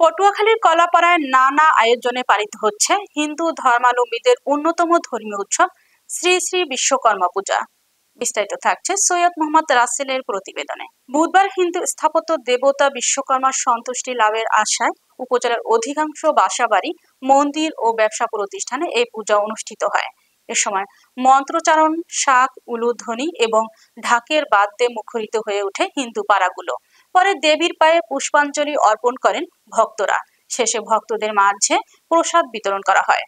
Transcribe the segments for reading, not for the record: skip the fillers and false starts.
পটুয়াখালীর কলাপাড়ায় নানা আয়োজনে পালিত হচ্ছে হিন্দু ধর্মাবলম্বীদের অন্যতম ধর্মীয় উৎসব শ্রী শ্রী বিশ্বকর্মা পূজা। বিস্তারিত থাকছে সৈয়দ মোহাম্মদ রাসেলের প্রতিবেদনে। বুধবার হিন্দু স্থাপত্য দেবতা বিশ্বকর্মার সন্তুষ্টি লাভের আশায় উপজেলার অধিকাংশ বাসাবাড়ি, মন্দির ও ব্যবসা প্রতিষ্ঠানে এই পূজা অনুষ্ঠিত হয়। এ সময় মন্ত্রোচ্চারণ, শাক, উলুধ্বনি এবং ঢাকের বাদ্যে মুখরিত হয়ে ওঠে হিন্দু পাড়াগুলো। পরে দেবীর পায়ে পুষ্পাঞ্জলি অর্পণ করেন ভক্তরা। শেষে ভক্তদের মাঝে প্রসাদ বিতরণ করা হয়।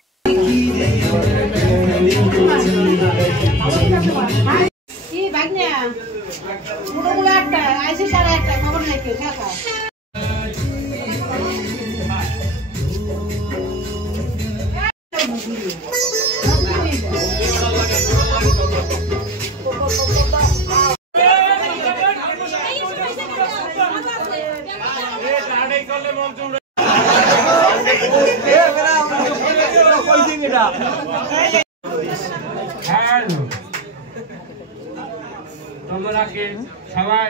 তোমরা কি সবাই